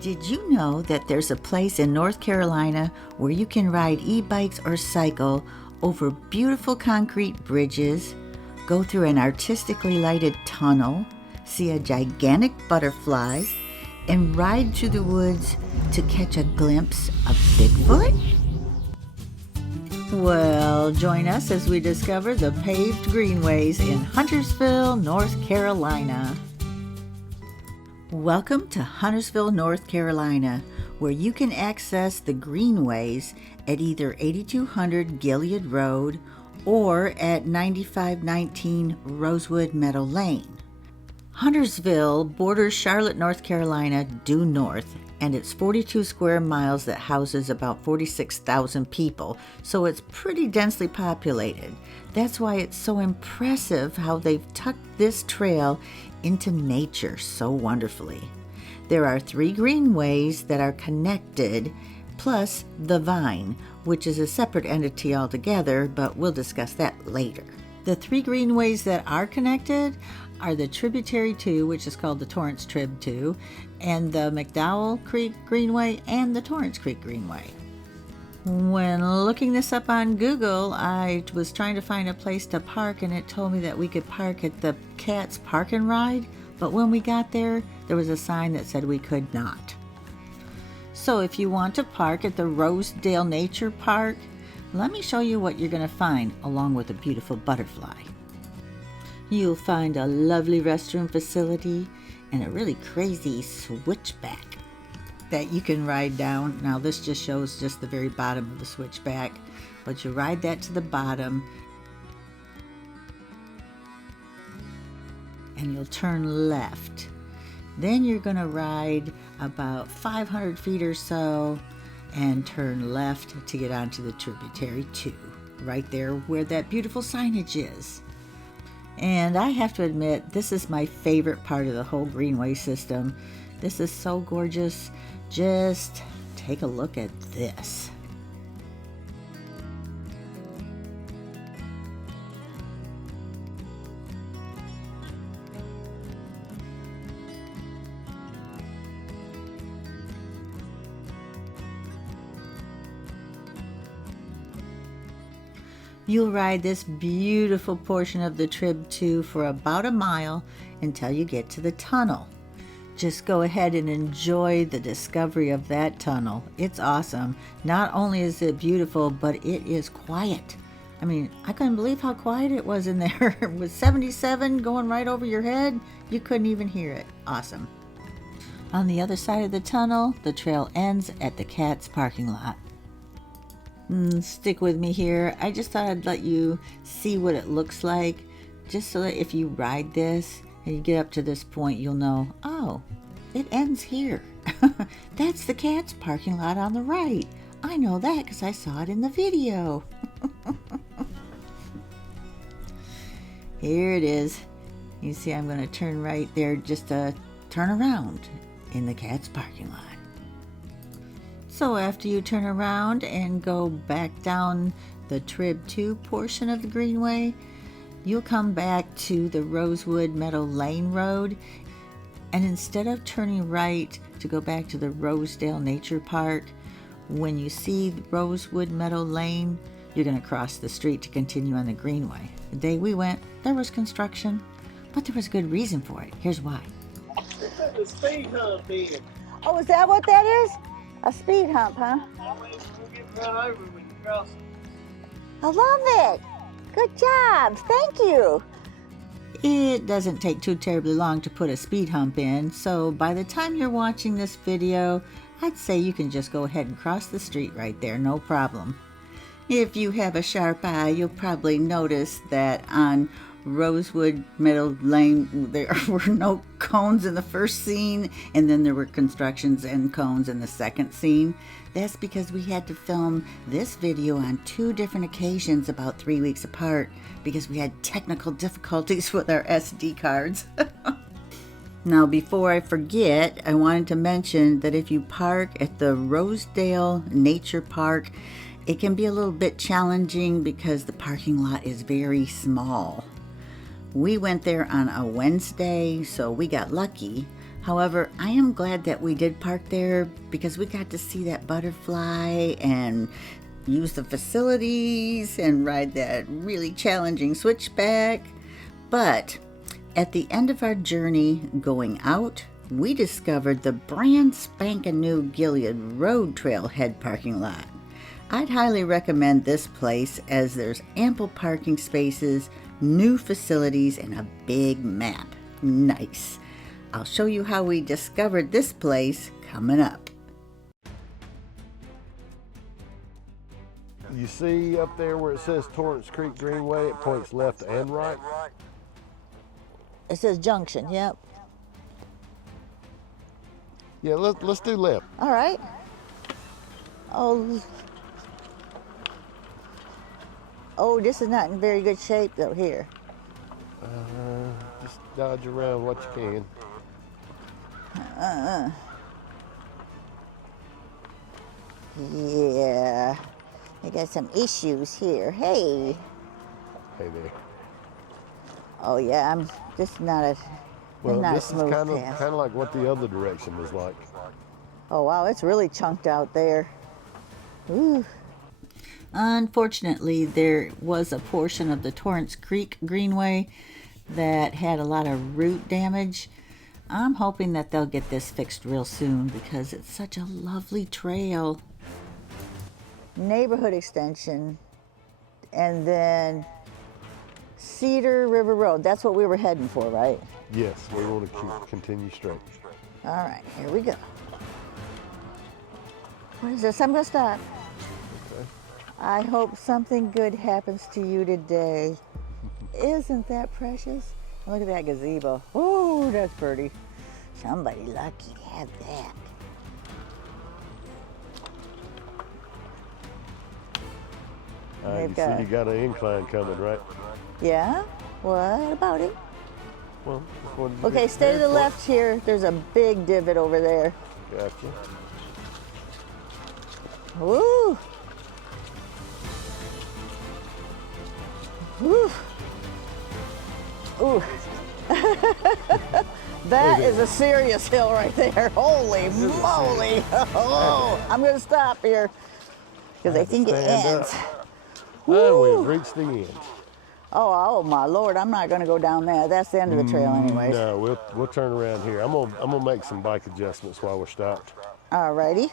Did you know that there's a place in North Carolina where you can ride e-bikes or cycle over beautiful concrete bridges, go through an artistically lighted tunnel, see a gigantic butterfly, and ride through the woods to catch a glimpse of Bigfoot? Well, join us as we discover the paved Greenways in Huntersville, North Carolina. Welcome to Huntersville, North Carolina, where you can access the Greenways at either 8200 Gilead Road or at 9519 Rosewood Meadow Lane. Huntersville borders Charlotte, North Carolina due north, and it's 42 square miles that houses about 46,000 people, so it's pretty densely populated. That's why it's so impressive how they've tucked this trail into nature so wonderfully. There are 3 greenways that are connected, plus the Vine, which is a separate entity altogether, but we'll discuss that later. The 3 greenways that are connected are the Tributary 2, which is called the Torrance Trib 2, and the McDowell Creek Greenway and the Torrance Creek Greenway. When looking this up on Google, I was trying to find a place to park, and it told me that we could park at the Cats Park and Ride, but when we got there, there was a sign that said we could not. So if you want to park at the Rosedale Nature Park, let me show you what you're going to find along with a beautiful butterfly. You'll find a lovely restroom facility and a really crazy switchback that you can ride down. Now this just shows just the very bottom of the switchback, but you ride that to the bottom and you'll turn left. Then you're going to ride about 500 feet or so and turn left to get onto the Tributary 2, right there where that beautiful signage is. And I have to admit, this is my favorite part of the whole Greenway system. This is so gorgeous. Just take a look at this. You'll ride this beautiful portion of the Trib 2 for about a mile until you get to the tunnel. Just go ahead and enjoy the discovery of that tunnel. It's awesome. Not only is it beautiful, but it is quiet. I mean, I couldn't believe how quiet it was in there. With 77 going right over your head, you couldn't even hear it. Awesome. On the other side of the tunnel, the trail ends at the Cats parking lot. Stick with me here. I just thought I'd let you see what it looks like, just so that if you ride this and you get up to this point, you'll know, oh, it ends here. That's the Cats parking lot on the right. I know that because I saw it in the video. Here it is. You see I'm going to turn right there just to turn around in the Cats parking lot. So after you turn around and go back down the Trib 2 portion of the Greenway, you'll come back to the Rosewood Meadow Lane Road, and instead of turning right to go back to the Rosedale Nature Park, when you see Rosewood Meadow Lane, you're going to cross the street to continue on the Greenway. The day we went, there was construction, but there was a good reason for it. Here's why. They put the speed hump in. Oh, is that what that is? A speed hump, huh? We'll get run over when you cross it. I love it. Good job. Thank you. It doesn't take too terribly long to put a speed hump in, so by the time you're watching this video, I'd say you can just go ahead and cross the street right there, no problem. If you have a sharp eye, you'll probably notice that on Rosewood Meadow Lane, there were no cones in the first scene, and then there were constructions and cones in the second scene. That's because we had to film this video on 2 different occasions about 3 weeks apart because we had technical difficulties with our SD cards. Now, before I forget, I wanted to mention that if you park at the Rosedale Nature Park, it can be a little bit challenging because the parking lot is very small. We went there on a Wednesday, so we got lucky. However, I am glad that we did park there because we got to see that butterfly and use the facilities and ride that really challenging switchback. But at the end of our journey going out, we discovered the brand spanking new Gilead Road Trailhead parking lot. I'd highly recommend this place as there's ample parking spaces, new facilities, and a big map. Nice. I'll show you how we discovered this place coming up. You see up there where it says Torrance Creek Greenway, it points left and right. It says junction, yep. Yeah, let's do left. All right. Oh, this is not in very good shape though here. Just dodge around what you can. Yeah, I got some issues here. Hey. Hey there. Oh yeah, this is not a Well, not this a is smooth kind path. of like what the other direction was like. Oh wow, it's really chunked out there. Ooh. Unfortunately, there was a portion of the Torrance Creek Greenway that had a lot of root damage. I'm hoping that they'll get this fixed real soon because it's such a lovely trail. Neighborhood extension, and then Cedar River Road. That's what we were heading for, right? Yes, we want to continue straight. All right, here we go. What is this? I'm gonna stop. Okay. I hope something good happens to you today. Isn't that precious? Look at that gazebo. Oh, that's pretty. Somebody lucky to have that. You see, you got an incline coming, right? Yeah? What about it? Well, just wanted to Okay, get stay to the prepared left here. There's a big divot over there. for it. Gotcha. Woo! Woo! Ooh. That is a serious hill right there. Holy moly! Oh, I'm gonna stop here because I think it stand ends. And we've reached the end. Oh my Lord! I'm not gonna go down there. That's the end of the trail, anyways. No, we'll turn around here. I'm gonna make some bike adjustments while we're stopped. Alrighty.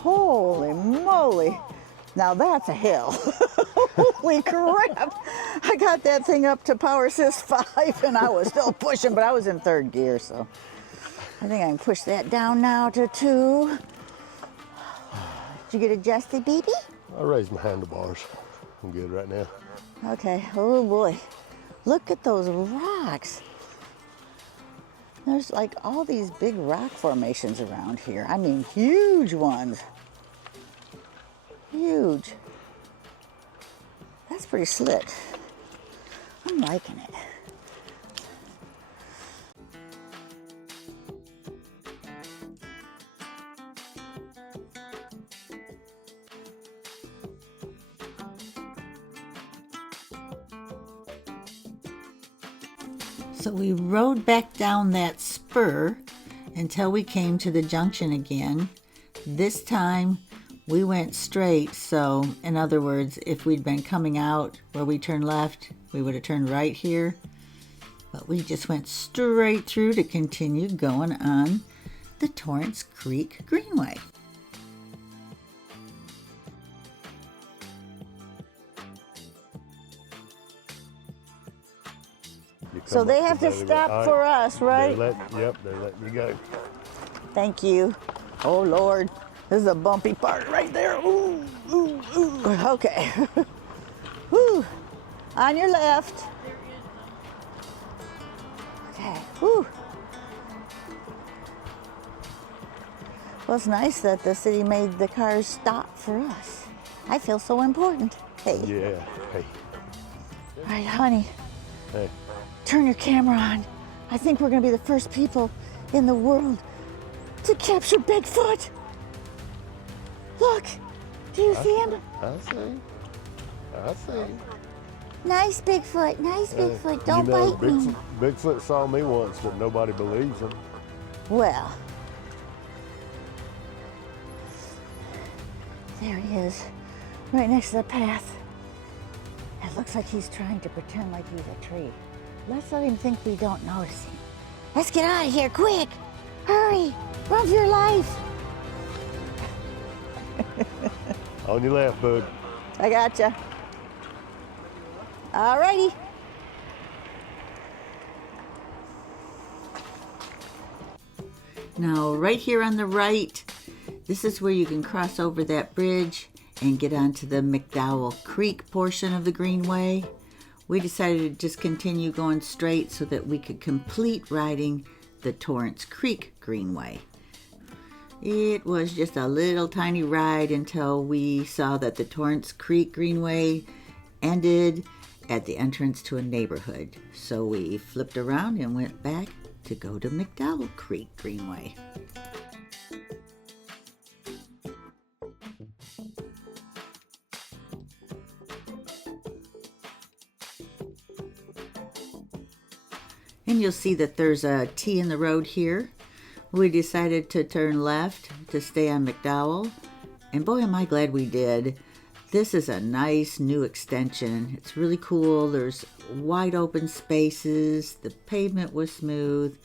Holy moly! Now that's a hill. Holy crap! I got that thing up to power assist 5 and I was still pushing, but I was in 3rd gear, so I think I can push that down now to 2. Did you get adjusted, baby? I raised my handlebars. I'm good right now. Okay, oh boy. Look at those rocks. There's like all these big rock formations around here. I mean, huge ones. Huge. That's pretty slick. I'm liking it. So we rode back down that spur until we came to the junction again. This time we went straight, so in other words, if we'd been coming out where we turned left, we would have turned right here. But we just went straight through to continue going on the Torrance Creek Greenway. So they have to stop for us, right? Yep, they're letting you go. Thank you. Oh Lord, this is a bumpy part right there. Ooh, ooh, ooh. Okay. Woo. On your left. Okay. Woo. Well, it's nice that the city made the cars stop for us. I feel so important. Hey. Yeah. Hey. All right, honey. Hey. Turn your camera on. I think we're gonna be the first people in the world to capture Bigfoot. Look, do you see him? I see. Nice Bigfoot, nice Bigfoot. Don't you know, bite me. Bigfoot saw me once, but nobody believes him. Well, there he is, right next to the path. It looks like he's trying to pretend like he's a tree. Let's let him think we don't notice him. Let's get out of here, quick! Hurry! Run for your life! On your left, bud. I gotcha. Alrighty. Now, right here on the right, this is where you can cross over that bridge and get onto the McDowell Creek portion of the Greenway. We decided to just continue going straight so that we could complete riding the Torrance Creek Greenway. It was just a little tiny ride until we saw that the Torrance Creek Greenway ended at the entrance to a neighborhood. So we flipped around and went back to go to McDowell Creek Greenway. And you'll see that there's a T in the road here. We decided to turn left to stay on McDowell, and boy am I glad we did. This is a nice new extension. It's really cool. There's wide open spaces. The pavement was smooth.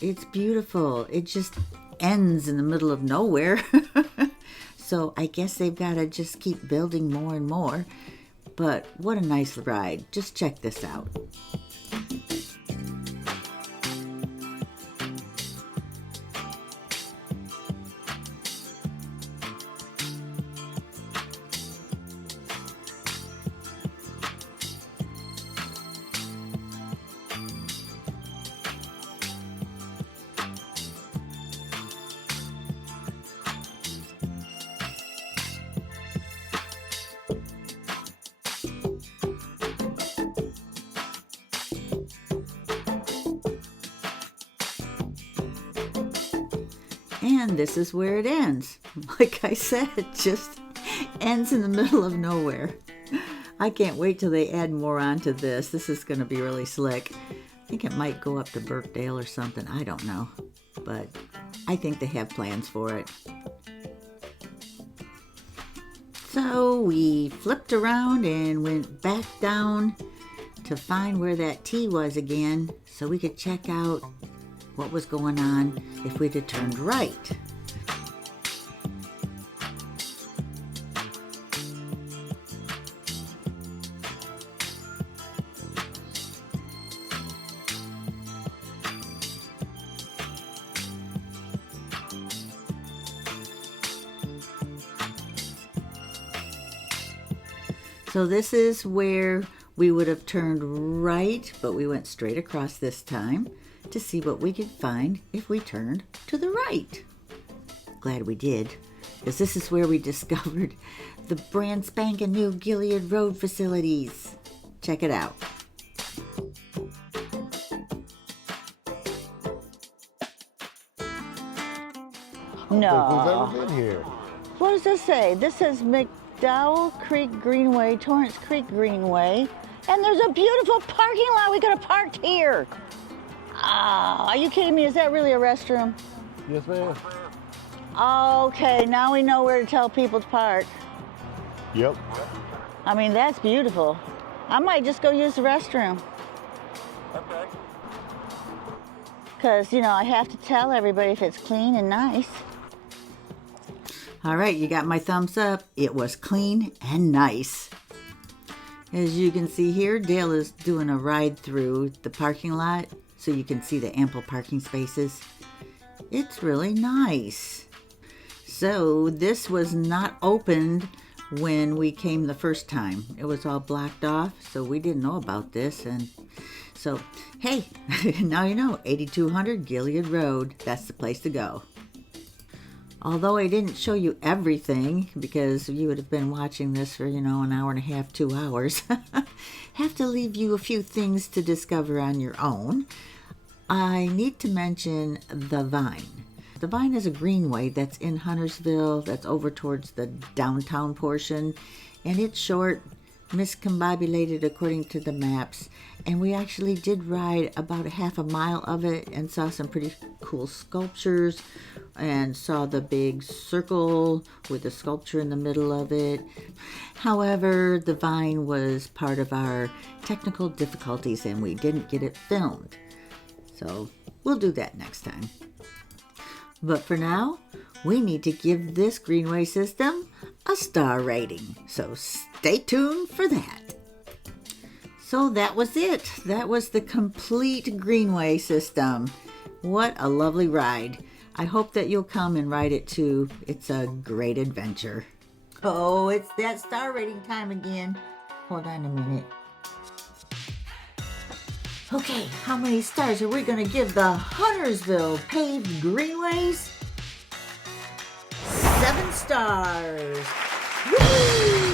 It's beautiful. It just ends in the middle of nowhere. So I guess they've got to just keep building more and more. But what a nice ride. Just check this out. And this is where it ends. Like I said, it just ends in the middle of nowhere. I can't wait till they add more onto this. This is going to be really slick. I think it might go up to Burkdale or something. I don't know. But I think they have plans for it. So we flipped around and went back down to find where that T was again so we could check out what was going on if we'd have turned right. So this is where we would have turned right, but we went straight across this time to see what we could find if we turned to the right. Glad we did, because this is where we discovered the brand spanking new Gilead Road facilities. Check it out. No. Who's ever been here? What does this say? This says McDowell Creek Greenway, Torrance Creek Greenway, and there's a beautiful parking lot. We could have parked here. Oh, are you kidding me? Is that really a restroom? Yes, ma'am. Okay, now we know where to tell people to park. Yep. I mean, that's beautiful. I might just go use the restroom. Okay. Because, you know, I have to tell everybody if it's clean and nice. All right, you got my thumbs up. It was clean and nice. As you can see here, Dale is doing a ride through the parking lot so you can see the ample parking spaces. It's really nice. So this was not opened when we came the first time. It was all blocked off, so we didn't know about this. And so, hey, now you know, 8200 Gilead Road, that's the place to go. Although I didn't show you everything, because you would have been watching this for, an hour and a half, 2 hours, have to leave you a few things to discover on your own. I need to mention the Vine. The Vine is a greenway that's in Huntersville, that's over towards the downtown portion, and it's short, miscombobulated according to the maps, and we actually did ride about a half a mile of it and saw some pretty cool sculptures and saw the big circle with the sculpture in the middle of it. However, the vine was part of our technical difficulties and we didn't get it filmed. So we'll do that next time. But for now, we need to give this Greenway system a star rating. So stay tuned for that. So that was it. That was the complete Greenway system. What a lovely ride. I hope that you'll come and ride it too. It's a great adventure. Oh, it's that star rating time again. Hold on a minute. Okay, how many stars are we going to give the Huntersville paved Greenways? 7 stars. Woo!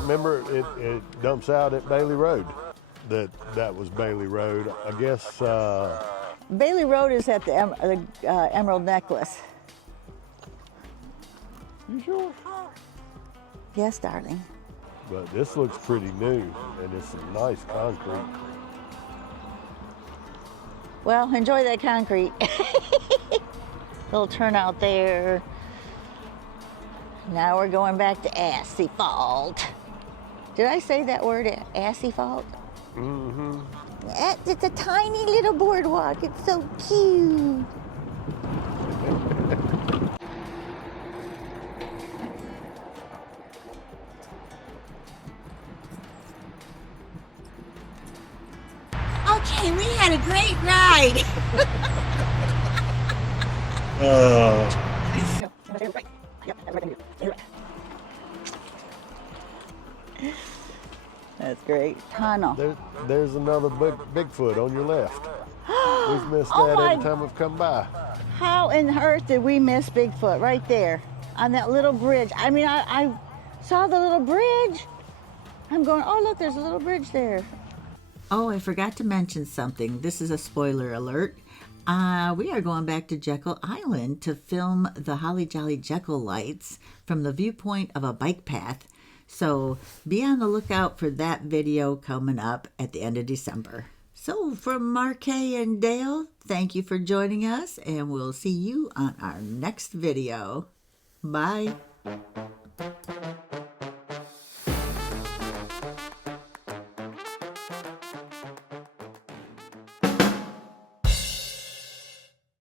Remember, it dumps out at Bailey Road. That was Bailey Road. I guess. Bailey Road is at the Emerald Necklace. You sure? Yes, darling. But this looks pretty new, and it's some nice concrete. Well, enjoy that concrete. Little turnout there. Now we're going back to asphalt. Did I say that word, asphalt? Mm-hmm. It's a tiny little boardwalk. It's so cute. Okay, we had a great ride. That's great. Tunnel. There's another Bigfoot on your left. We've missed Oh that my- every time we've come by. How in the earth did we miss Bigfoot right there on that little bridge? I mean, I saw the little bridge. I'm going, oh, look, there's a little bridge there. Oh, I forgot to mention something. This is a spoiler alert. We are going back to Jekyll Island to film the Holly Jolly Jekyll lights from the viewpoint of a bike path. So be on the lookout for that video coming up at the end of December. So from Marquet and Dale, thank you for joining us, and we'll see you on our next video. Bye.